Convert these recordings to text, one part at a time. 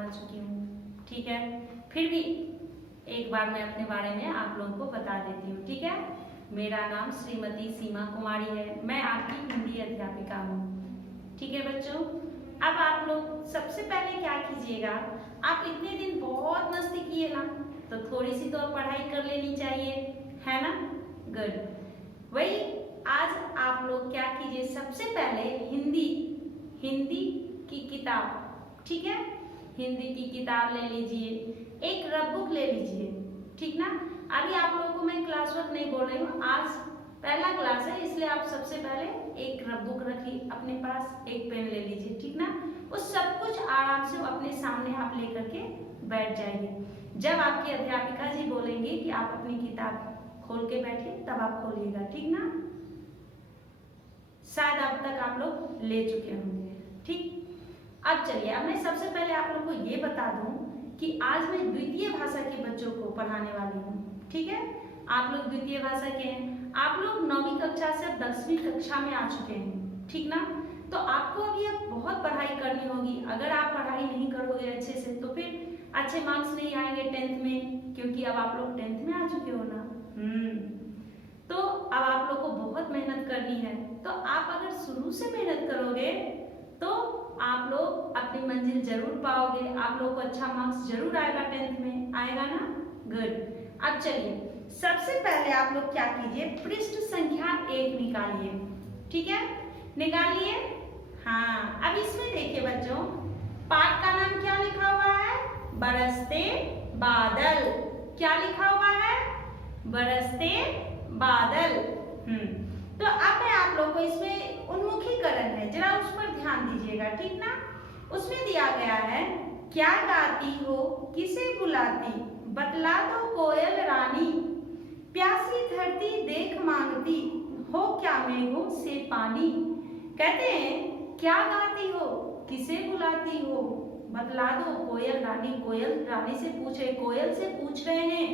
बना चुकी हूँ, ठीक है। फिर भी एक बार मैं अपने बारे में आप लोगों को बता देती हूँ, ठीक है। मेरा नाम श्रीमती सीमा कुमारी है, मैं आपकी हिंदी अध्यापिका हूँ, ठीक है बच्चों। अब आप लोग सबसे पहले क्या कीजिएगा, आप इतने दिन बहुत मस्ती किए ना, तो थोड़ी सी तो पढ़ाई कर लेनी चाहिए, है ना। गुड। वही आज आप लोग क्या कीजिए, सबसे पहले हिंदी की किताब, ठीक है, हिंदी की किताब ले लीजिए, एक रफ बुक ले लीजिए, ठीक ना। अभी आप लोगों को मैं क्लास वर्क नहीं बोल रही हूँ, आज पहला क्लास है, इसलिए आप सबसे पहले एक रफ बुक रखिए अपने पास, एक पेन ले लीजिए, ठीक ना। वो सब कुछ आराम से अपने सामने आप लेकर के बैठ जाइए। जब आपकी अध्यापिका जी बोलेंगे कि आप अपनी किताब खोल के बैठिए, तब आप खोलिएगा, ठीक ना। शायद अब तक आप लोग ले चुके होंगे, ठीक। अब चलिए, अब मैं सबसे पहले आप लोग को ये बता दूं कि आज मैं द्वितीय भाषा के बच्चों को पढ़ाने वाली हूँ, ठीक है। आप लोग द्वितीय भाषा के हैं, आप लोग 9वीं कक्षा से अब 10वीं कक्षा में आ चुके हैं, ठीक ना। तो आपको अभी अब बहुत पढ़ाई करनी होगी। अगर आप पढ़ाई नहीं करोगे अच्छे से तो फिर अच्छे मार्क्स नहीं आएंगे 10th में, क्योंकि अब आप लोग 10th में आ चुके हो ना। तो अब आप लोग को बहुत मेहनत करनी है। तो आप अगर शुरू से मेहनत करोगे तो आप लोग अपनी मंजिल जरूर पाओगे, आप लोग को अच्छा मार्क्स जरूर आएगा 10th में, आएगा ना। गुड। अब चलिए, सबसे पहले आप लोग क्या कीजिए, पृष्ठ संख्या 1 निकालिए, ठीक है, निकालिए। हाँ, अब इसमें देखिए बच्चों, पाठ का नाम क्या लिखा हुआ है, बरसते बादल। क्या लिखा हुआ है, बरसते बादल। तो अब मैं आप लोग को इसमें उन्मुखीकरण है, जरा उस पर ध्यान दीजिएगा, ठीक ना। उसमें दिया गया है, क्या गाती हो किसे बुलाती, बतला दो कोयल रानी, प्यासी धरती देख मांगती हो क्या मेघों से पानी। कहते हैं क्या गाती हो किसे बुलाती हो, बतला दो कोयल रानी। कोयल रानी से पूछे, कोयल से पूछ रहे हैं।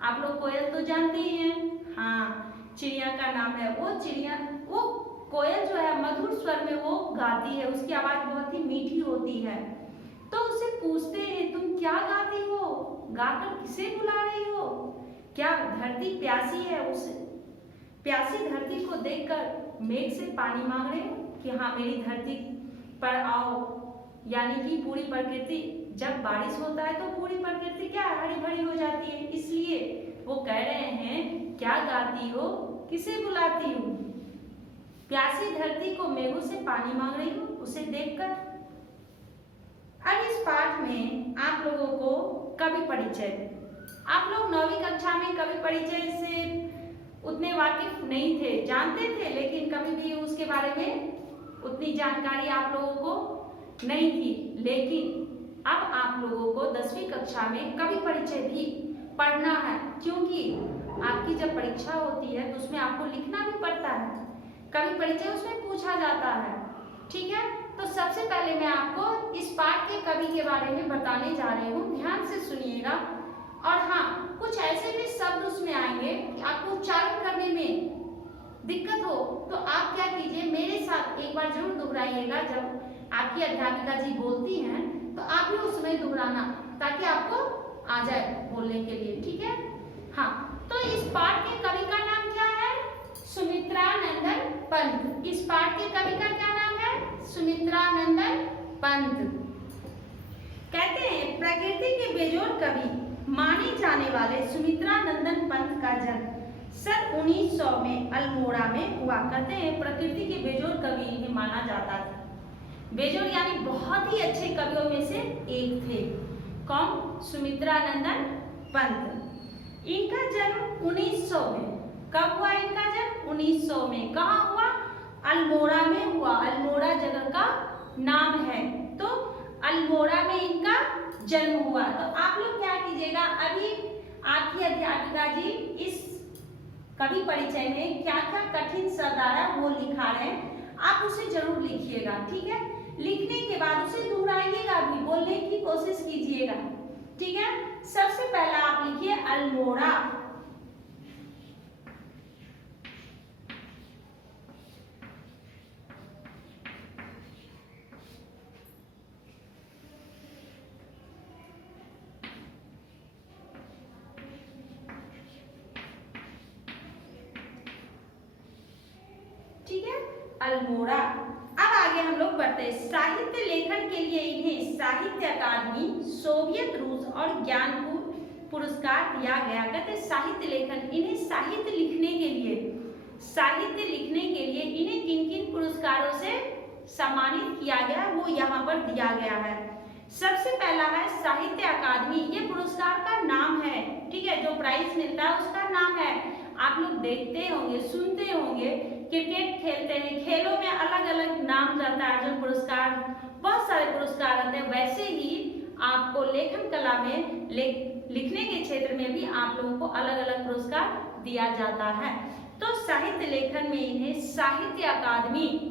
आप लोग कोयल तो जानते ही हैं, हाँ, चिड़िया का नाम है। वो चिड़िया, वो कोयल जो है मधुर स्वर में वो गाती है, उसकी आवाज बहुत ही मीठी होती है। तो उसे पूछते हैं तुम क्या गाती हो, गाकर किसे बुला रही हो, क्या धरती प्यासी है, उस प्यासी धरती को देखकर मेघ से पानी मांग रहे हो कि हाँ मेरी धरती पर आओ। यानी कि पूरी प्रकृति, जब बारिश होता है तो पूरी प्रकृति क्या हरी भरी हो जाती है, इसलिए वो कह रहे हैं क्या गाती हो किसे बुलाती हो, प्यासी धरती को मेघों से पानी मांग रही हो उसे देखकर। अब इस पाठ में आप लोगों को कवि परिचय, आप लोग 9वीं कक्षा में कवि परिचय से उतने वाकिफ नहीं थे, जानते थे, लेकिन कभी भी उसके बारे में उतनी जानकारी आप लोगों को नहीं थी। लेकिन अब आप लोगों को 10वीं कक्षा में कवि परिचय भी पढ़ना है, क्योंकि आपकी जब परीक्षा होती है तो उसमें आपको लिखना भी पड़ता है। कवि परिचय उसमें पूछा जाता है, ठीक है। तो सबसे पहले मैं आपको इस पाठ के कवि के बारे में बताने जा रही हूँ, ध्यान से सुनिएगा। और हाँ, कुछ ऐसे भी शब्द उसमें आएंगे कि आपको उच्चारण करने में दिक्कत हो, तो आप क्या कीजिए, मेरे साथ एक बार जरूर दोहराइएगा। जब आपकी अध्यापिका जी बोलती हैं तो आप भी उस समय दोहराना, ताकि आपको आ जाए बोलने के लिए, ठीक है। हाँ, तो इस पाठ के कवि का नाम क्या है, सुमित्रानंदन पंत। इस पाठ के कवि का क्या नाम है, सुमित्रानंदन पंत। कहते हैं प्रकृति के बेजोड़ कवि माने जाने वाले सुमित्रानंदन पंत का जन्म सन 1900 में अल्मोड़ा में हुआ। कहते हैं प्रकृति के बेजोड़ कवि इन्हें माना जाता था। बेजोड़ यानी बहुत ही अच्छे कवियों में से एक थे। कौन, सुमित्रानंदन पंत। इनका जन्म 1900 में, कब हुआ इनका जन्म, 1900 में। कहाँ हुआ, अल्मोड़ा में हुआ। अल्मोड़ा जगह का नाम है, तो अल्मोड़ा में इनका जन्म हुआ। तो आप लोग क्या कीजिएगा, अभी आपकी अध्यापिका जी इस कवि परिचय में क्या क्या कठिन शब्द आ रहा है वो लिखा रहे हैं, आप उसे जरूर लिखिएगा, ठीक है। लिखने के बाद उसे दोहराइएगा, भी बोलने की कोशिश कीजिएगा, ठीक है। सबसे पहला आप लिखिए अल्मोड़ा। अल्मोड़ा। अब आगे हम लोग बढ़ते हैं। साहित्य लेखन के लिए इन्हें साहित्य अकादमी, सोवियत रूस और ज्ञानपुर पुरस्कार दिया गया। कहते साहित्य लेखन, इन्हें साहित्य लिखने के लिए इन्हें किन किन पुरस्कारों से सम्मानित किया गया वो यहाँ पर दिया गया है। सबसे पहला है साहित्य अकादमी, ये पुरस्कार का नाम है, ठीक है, जो प्राइज मिलता है उसका नाम है। आप लोग देखते होंगे, सुनते होंगे, क्रिकेट खेलते हैं, खेलों में अलग अलग नाम रहता है, अर्जुन पुरस्कार, बहुत सारे पुरस्कार रहते हैं। वैसे ही आपको लेखन कला में लिखने के क्षेत्र में भी आप लोगों को अलग अलग पुरस्कार दिया जाता है। तो साहित्य लेखन में इन्हें साहित्य अकादमी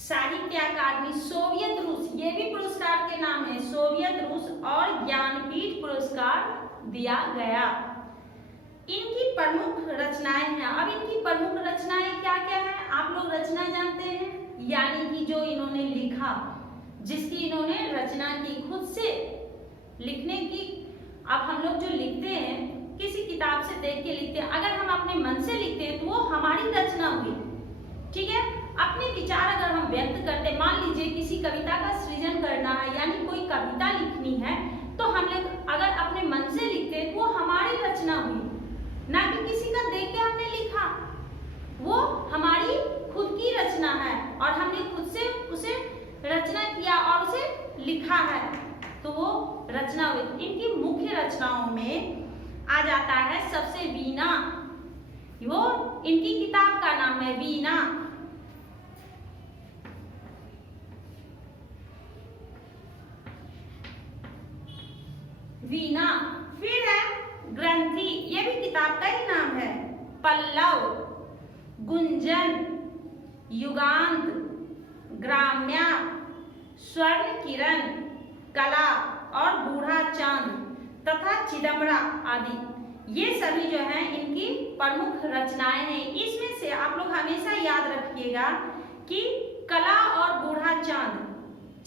साहित्य अकादमी, सोवियत रूस, ये भी पुरस्कार के नाम है, सोवियत रूस और ज्ञानपीठ पुरस्कार दिया गया। इनकी प्रमुख रचनाएं हैं। अब इनकी प्रमुख रचनाएं क्या क्या है, आप लोग रचना जानते हैं, यानी कि जो इन्होंने लिखा, जिसकी इन्होंने रचना की, खुद से लिखने की। अब हम लोग जो लिखते हैं किसी किताब से देख के लिखते हैं, अगर हम अपने मन से लिखते हैं तो वो हमारी रचना हुई, ठीक है। अपने विचार अगर हम व्यक्त करते, मान लीजिए किसी कविता का सृजन करना है, यानी कोई कविता लिखनी है, तो हम लोग अगर अपने मन से लिखते हैं तो वो हमारी रचना हुई, ना कि किसी का देख के हमने लिखा, वो हमारी खुद की रचना है और हमने खुद से उसे रचना किया और उसे लिखा है, तो वो रचना हुई। इनकी मुख्य रचनाओं में आ जाता है सबसे वीणा, वो इनकी किताब का नाम है वीणा। वीणा, फिर है ग्रंथि, ये भी किताब का ही नाम है, पल्लव, गुंजन, युगांत, ग्राम्या, स्वर्ण किरण, कला और बूढ़ा चांद तथा चिदम्बरा आदि, ये सभी जो हैं इनकी प्रमुख रचनाएं हैं। इसमें से आप लोग हमेशा याद रखिएगा कि कला और बूढ़ा चांद,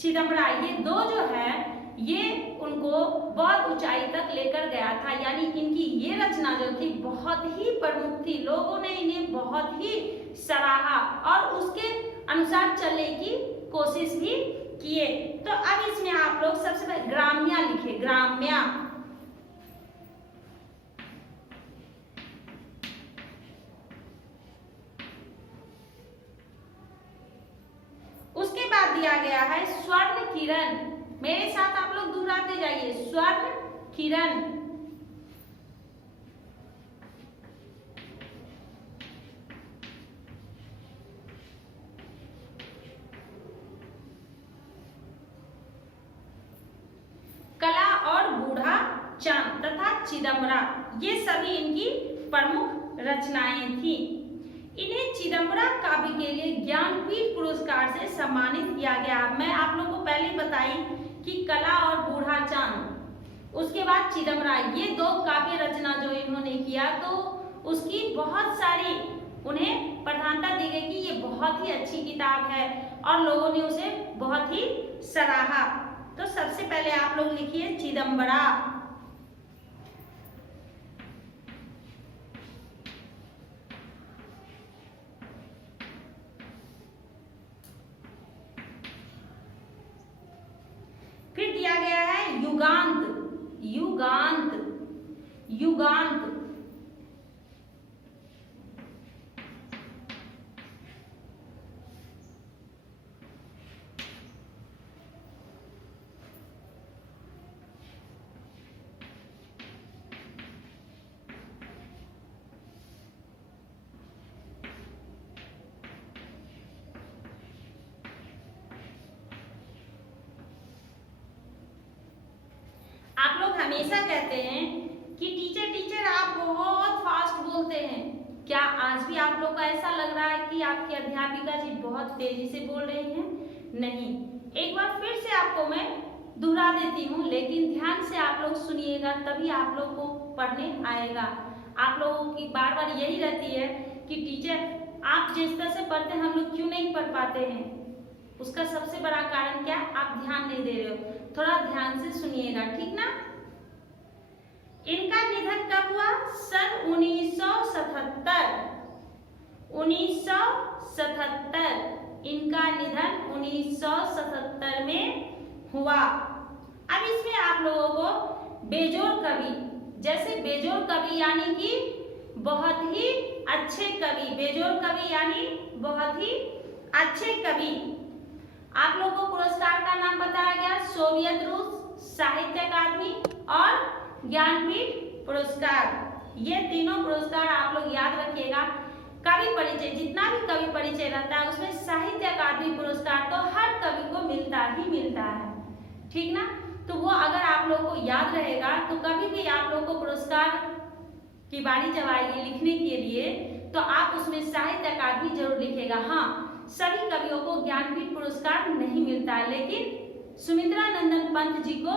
चिदम्बरा, ये दो जो है ये उनको बहुत ऊंचाई तक लेकर गया था, यानी इनकी ये रचना जो थी बहुत ही प्रमुख थी, लोगों ने इन्हें बहुत ही सराहा और उसके अनुसार चलने की कोशिश भी किए। तो अब इसमें आप लोग सबसे पहले ग्राम्या लिखे, ग्राम्या, उसके बाद दिया गया है स्वर्ण किरण, मेरे साथ आप लोग दोहराते जाइए, स्वर्ण किरण, कला और बूढ़ा चांद तथा चिदम्बरा, ये सभी इनकी प्रमुख रचनाएं थी। इन्हें चिदम्बरा काव्य के लिए ज्ञानपीठ पुरस्कार से सम्मानित किया गया। मैं आप लोगों को पहले बताई कि कला और बूढ़ा चांद, उसके बाद चिदम्बरा, ये दो काव्य रचना जो इन्होंने किया, तो उसकी बहुत सारी उन्हें प्रधानता दी गई कि ये बहुत ही अच्छी किताब है और लोगों ने उसे बहुत ही सराहा। तो सबसे पहले आप लोग लिखिए चिदम्बरा, फिर दिया गया है युगांत, युगांत, युगांत, हमेशा कहते हैं कि टीचर आप बहुत फास्ट बोलते हैं। क्या आज भी आप लोग को ऐसा लग रहा है कि आपकी अध्यापिका जी बहुत तेजी से बोल रही हैं? नहीं, एक बार फिर से आपको मैं दोहरा देती हूँ, लेकिन ध्यान से आप लोग सुनिएगा, तभी आप लोग को पढ़ने आएगा। आप लोगों की बार बार यही रहती है कि टीचर आप जिस तरह से पढ़ते हैं हम लोग क्यों नहीं पढ़ पाते हैं। उसका सबसे बड़ा कारण क्या, आप ध्यान नहीं दे रहे हो। थोड़ा ध्यान से सुनिएगा, ठीक ना। इनका निधन कब हुआ, सन 1977। 1977 इनका निधन 1977 में हुआ। अब इसमें आप लोगों को बेजोड़ कवि, जैसे बेजोड़ कवि यानी कि बहुत ही अच्छे कवि, बेजोड़ कवि यानी बहुत ही अच्छे कवि। आप लोगों को पुरस्कार का नाम बताया गया, सोवियत रूस साहित्य अकादमी और ज्ञानपीठ पुरस्कार। ये तीनों पुरस्कार आप लोग याद रखिएगा। कवि परिचय, जितना भी कवि परिचय रहता है उसमें साहित्य अकादमी पुरस्कार तो हर कवि को मिलता ही मिलता है, ठीक ना। तो वो अगर आप लोगों को याद रहेगा तो कभी भी आप लोगों को पुरस्कार की बारी जब आएगी लिखने के लिए तो आप उसमें साहित्य अकादमी जरूर लिखेगा। हाँ, सभी कवियों को ज्ञानपीठ पुरस्कार नहीं मिलता है, लेकिन सुमित्रा नंदन पंत जी को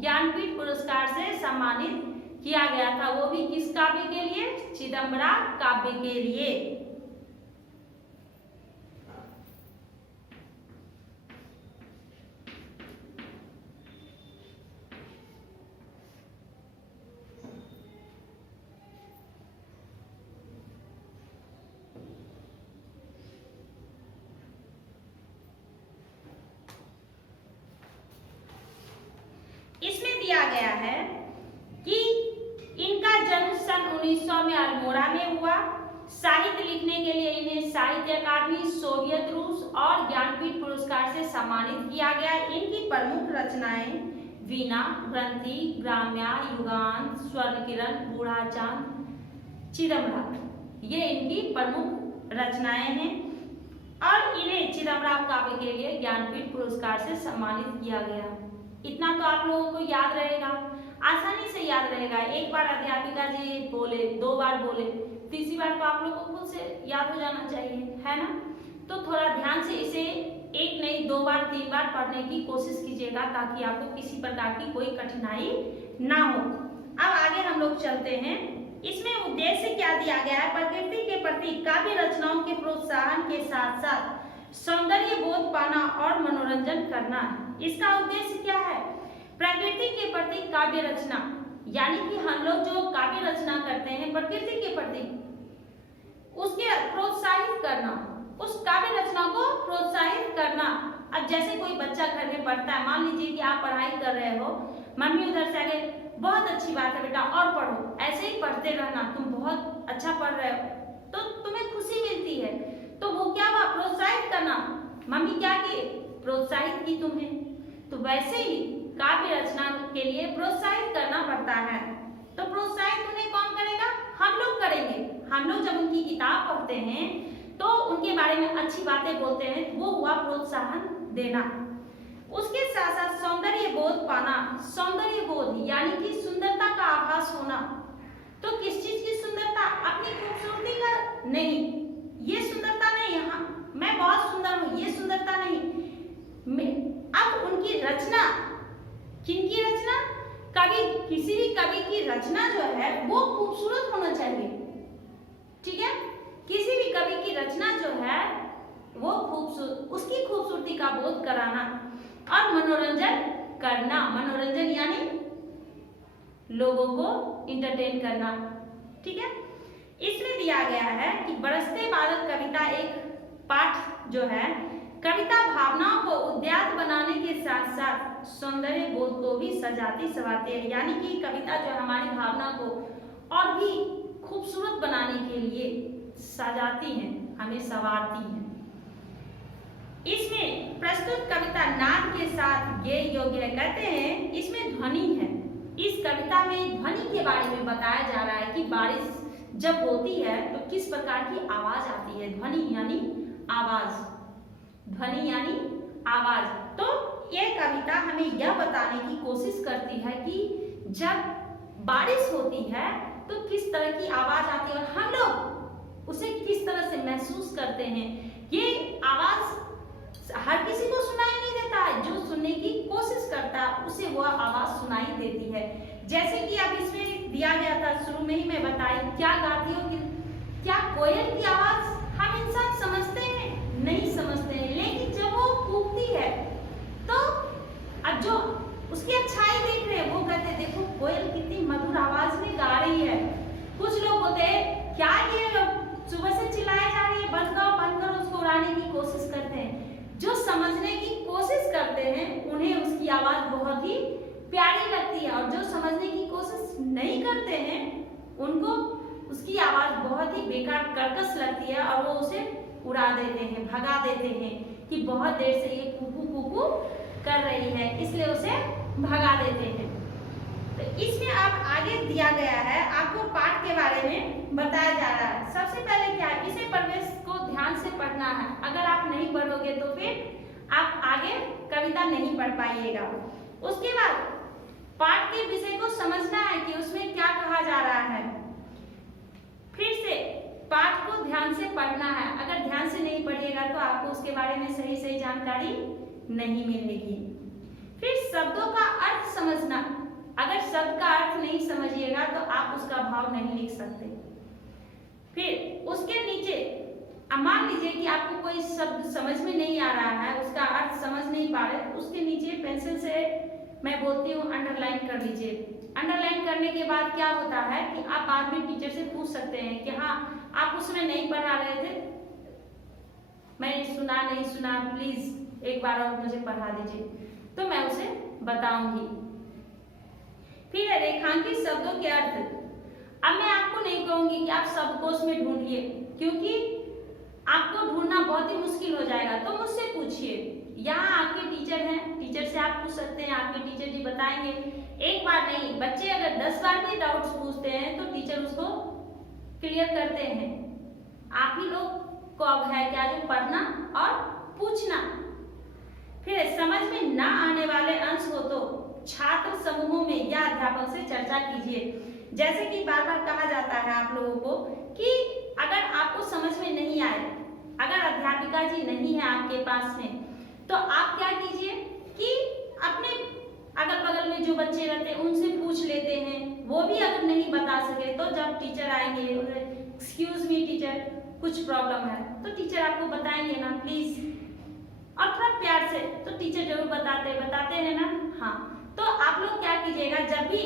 ज्ञानपीठ पुरस्कार से सम्मानित किया गया था, वो भी किस काव्य के लिए, चिदंबरा काव्य के लिए। इसमें दिया गया है कि इनका जन्म सन 1900 में अल्मोड़ा में हुआ। साहित्य लिखने के लिए इन्हें साहित्य अकादमी, सोवियत रूस और ज्ञानपीठ पुरस्कार से सम्मानित किया गया। इनकी प्रमुख रचनाएं वीणा, ग्रंथि, ग्राम्या, युगान, स्वर्ण किरण, बूढ़ा चांद, चिदंबरा, ये इनकी प्रमुख रचनाएं हैं और इन्हें चिदंबरा काव्य के लिए ज्ञानपीठ पुरस्कार से सम्मानित किया गया। इतना तो आप लोगों को याद रहेगा, आसानी से याद रहेगा। एक बार अध्यापिका जी बोले, दो बार बोले, तीसरी बार तो आप लोगों को खुद से याद हो जाना चाहिए, है ना। तो थोड़ा ध्यान से इसे एक नहीं 2 बार 3 बार पढ़ने की कोशिश कीजिएगा ताकि आपको किसी प्रकार की कोई कठिनाई ना हो। अब आगे हम लोग चलते हैं। इसमें उद्देश्य क्या दिया गया है, प्रकृति के प्रति काव्य रचनाओं के प्रोत्साहन के साथ साथ सौंदर्य बोध पाना और मनोरंजन करना। इसका उद्देश्य क्या है, प्रकृति के प्रति काव्य रचना, यानी कि हम लोग जो काव्य रचना करते हैं प्रकृति के प्रति, उसके प्रोत्साहित करना, उस काव्य रचना को प्रोत्साहित करना। अब जैसे कोई बच्चा घर में पढ़ता है, मान लीजिए कि आप पढ़ाई कर रहे हो, मम्मी उधर से आगे बहुत अच्छी बात है बेटा और पढ़ो, ऐसे ही पढ़ते रहना, तुम बहुत अच्छा पढ़ रहे हो, तो तुम्हें खुशी मिलती है। तो वो क्या हुआ, प्रोत्साहित करना। मम्मी क्या की, प्रोत्साहित की तुम्हें। तो वैसे ही काव्य रचना के लिए प्रोत्साहित करना पड़ता है। तो प्रोत्साहित उन्हें कौन करेगा, हम लोग करेंगे। हम लोग जब उनकी किताब पढ़ते हैं तो उनके बारे में अच्छी बातें बोलते हैं, वो हुआ प्रोत्साहन देना। उसके साथ साथ सौंदर्य बोध पाना। सौंदर्य बोध यानी कि सुंदरता का आभास होना। तो किस चीज की सुंदरता, अपनी खूबसूरती का नहीं, ये सुंदरता नहीं, हाँ मैं बहुत सुंदर हूँ, ये सुंदरता नहीं। अब उनकी रचना, किनकी रचना, कवि, किसी भी कवि की रचना जो है वो खूबसूरत होना चाहिए, ठीक है। किसी भी कवि की रचना जो है वो खूबसूरत, उसकी खूबसूरती का बोध कराना और मनोरंजन करना। मनोरंजन यानी लोगों को इंटरटेन करना, ठीक है। इसमें दिया गया है कि बरसते बादल कविता एक पाठ जो है, कविता भावनाओं को उद्यात बनाने के साथ साथ सौंदर्य बोध को भी सजाती सवाती है, यानी कि कविता जो हमारी भावना को और भी खूबसूरत बनाने के लिए सजाती है, हमें संवारती है। इसमें प्रस्तुत कविता नाद के साथ गेय योग्य है। कहते हैं इसमें ध्वनि है। इस कविता में ध्वनि के बारे में बताया जा रहा है कि बारिश जब होती है तो किस प्रकार की आवाज आती है। ध्वनि यानी आवाज, ध्वनि यानी आवाज। तो ये कविता हमें यह बताने की कोशिश करती है कि जब बारिश होती है तो किस तरह की आवाज आती है और हम लोग उसे किस तरह से महसूस करते हैं। ये आवाज हर किसी को सुनाई नहीं देता है, जो सुनने की कोशिश करता है उसे वह आवाज सुनाई देती है। जैसे कि अब इसमें दिया गया था, शुरू में ही मैं बताई, क्या गाती हो कि क्या कोयल की आवाज हम इंसान समझते हैं? नहीं समझते हैं, लेकिन जब वो कूकती है तो अब जो उसकी अच्छाई देख रहे हैं वो कहते हैं देखो कोयल कितनी मधुर आवाज में गा रही है। कुछ लोग होते हैं क्या ये सुबह से चिल्लाए जा रही है, बंद करो, उसको उड़ाने की कोशिश करते हैं। जो समझने की कोशिश करते हैं उन्हें उसकी आवाज बहुत ही प्यारी लगती है, और जो समझने की कोशिश नहीं करते हैं उनको उसकी आवाज बहुत ही बेकार कर्कश लगती है और वो उसे उड़ा देते हैं, भगा देते हैं कि बहुत देर से ये कुकू कुकू कर रही है, इसलिए उसे भगा देते हैं। तो इसमें अब आगे दिया गया है, आपको पाठ के बारे में बताया जा रहा है। सबसे पहले क्या है, विषय प्रवेश को ध्यान से पढ़ना है। अगर आप नहीं पढ़ोगे तो फिर आप आगे कविता नहीं पढ़ पाइएगा। उसके बाद पाठ के विषय को समझना है कि उसमें क्या कहा जा रहा है। फिर से पाठ को ध्यान से पढ़ना है। अगर ध्यान से नहीं पढ़िएगा तो आपको उसके बारे में सही सही जानकारी नहीं मिलेगी। फिर शब्दों का अर्थ समझना। अगर शब्द का अर्थ नहीं समझिएगा तो आप उसका भाव नहीं लिख सकते। फिर उसके नीचे मान लीजिए कि आपको कोई शब्द समझ में नहीं आ रहा है, उसका अर्थ समझ नहीं पा रहे, उसके नीचे पेंसिल से मैं बोलती हूँ अंडरलाइन कर लीजिए। अंडरलाइन करने के बाद क्या होता है कि आप बाद में टीचर से पूछ सकते हैं कि हाँ आप उसमें नहीं पढ़ा रहे थे, मैंने सुना नहीं सुना, प्लीज एक बार और मुझे पढ़ा दीजिए, तो मैं उसे बताऊंगी। फिर रेखांकित शब्दों के अर्थ। अब मैं आपको नहीं कहूंगी कि आप शब्दकोश में ढूंढिए, क्योंकि आपको ढूंढना बहुत ही मुश्किल हो जाएगा, तो मुझसे पूछिए। यहाँ आपके टीचर हैं, टीचर से आप पूछ सकते हैं, आपके टीचर जी बताएंगे। एक बार नहीं, बच्चे अगर 10 बार भी डाउट्स पूछते हैं तो टीचर उसको क्लियर करते हैं। आप ही लोग को अब है क्या जो पढ़ना और पूछना। फिर समझ में ना आने वाले अंश हो तो छात्र समूहों में या अध्यापक से चर्चा कीजिए। जैसे कि बार बार कहा जाता है आप लोगों को कि अगर आपको समझ में नहीं आए, अगर अध्यापिका जी नहीं है आपके पास में, तो आप क्या कीजिए कि अपने अगल बगल में जो बच्चे रहते हैं उनसे पूछ लेते हैं। वो भी अगर नहीं बता सके तो जब टीचर आएंगे एक्सक्यूज मी टीचर कुछ प्रॉब्लम है, तो टीचर आपको बताएंगे ना प्लीज, और थोड़ा प्यार से, तो टीचर जरूर बताते हैं ना। हाँ, तो आप लोग क्या कीजिएगा, जब भी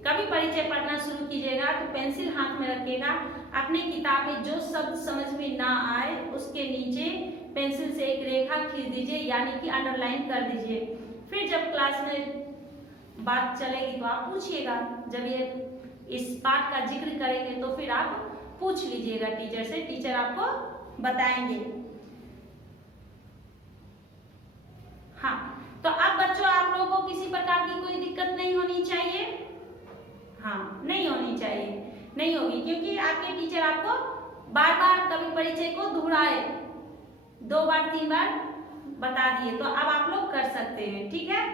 कभी परिचय पढ़ना शुरू कीजिएगा तो पेंसिल हाथ में रखिएगा, अपने किताब में जो शब्द समझ में ना आए उसके नीचे पेंसिल से एक रेखा खींच दीजिए, यानी कि अंडरलाइन कर दीजिए। फिर जब क्लास में बात चलेगी तो आप पूछिएगा, जब ये इस पाठ का जिक्र करेंगे तो फिर आप पूछ लीजिएगा टीचर से, टीचर आपको बताएंगे। हाँ, तो अब बच्चों आप लोगों को किसी प्रकार की कोई दिक्कत नहीं होनी चाहिए। हाँ, नहीं होनी चाहिए, नहीं होगी, क्योंकि आपके टीचर आपको बार बार कभी परिचय को दोहराए, 2 बार 3 बार बता दिए, तो अब आप लोग कर सकते हैं। ठीक है,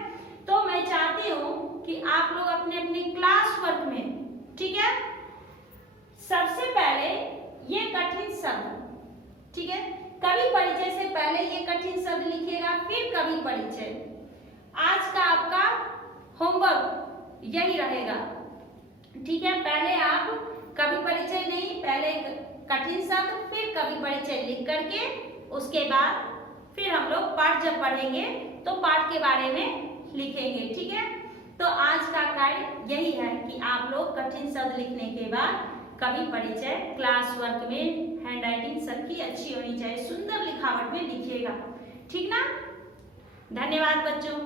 तो मैं चाहती हूँ कि आप लोग अपने अपने क्लास वर्क में, ठीक है, सबसे पहले ये कठिन शब्द, ठीक है, कवि परिचय से पहले ये कठिन शब्द लिखिएगा, फिर कवि परिचय। आज का आपका होमवर्क यही रहेगा। ठीक है, पहले आप कवि परिचय नहीं, पहले कठिन शब्द फिर कवि परिचय लिख करके उसके बाद फिर हम लोग पाठ जब पढ़ेंगे तो पाठ के बारे में लिखेंगे। ठीक है, तो आज का कार्य यही है कि आप लोग कठिन शब्द लिखने के बाद कवि परिचय क्लास वर्क में हैंडराइटिंग सबकी अच्छी होनी चाहिए, सुंदर लिखावट में लिखिएगा। ठीक ना, धन्यवाद बच्चों।